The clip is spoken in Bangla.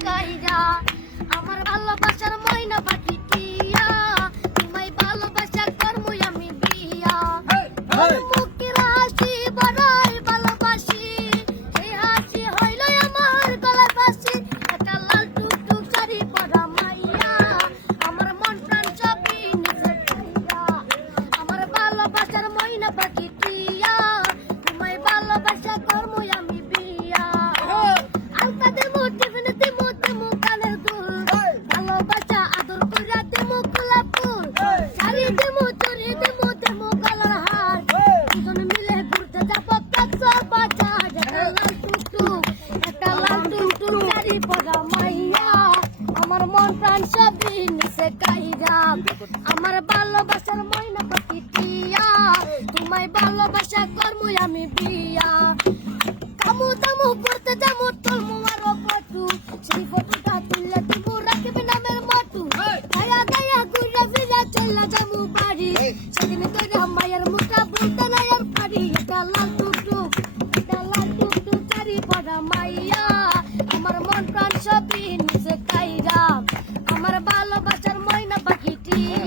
কাইরা আমার ভালোবাসার ময়না পাখি টিয়া তোমায় ভালোবাসা করবো আমি বিয়া মুখের হাসি বড়াই ভালোবাসি এই হাসি হইল আমার গলায় বাসি একটা লাল টুকটুক শাড়ি পরা মাইয়া আমার মন প্রাণ সবই নিচে কাইরা আমার ভালোবাসার ময়না পাখি টিয়া তোমায় ভালোবাসা করবো আমি বিয়া আলতা দেবো টিফিন দেবো দেবো কানের দুল ভালোবাসা আদর কইরা দেবো গোলাপ ফুল শাড়ি দেবো চুড়ি দেবো দেবো গলার হার দুজন মিলে ঘুরতে যাবো কাঁচা বাজার একটা লাল টুকটুক শাড়ি পরা মাইয়া আমার মন প্রাণ সবই নিচে কাইরা আমার ভালোবাসার ময়না পাখি টিয়া তোমায় ভালোবাসা করবো আমি বিয়া কামু দামু করতে যাবো তোলমু আরো ফটো সেই ফটোটা তুললে তুমি রাখবি নামের মটু গায়া গায়া ঘুরে ফিরে চলে যাবো বাড়ি সেদিন তোর মায়ের মুখটা বলতে নাই আর পারি একটা লাল টুকটুক চারি পড়া মাইয়া আমার মন প্রাণ সবই নিচে কাইরা আমার ভালোবাসার ময়না পাখি টিয়া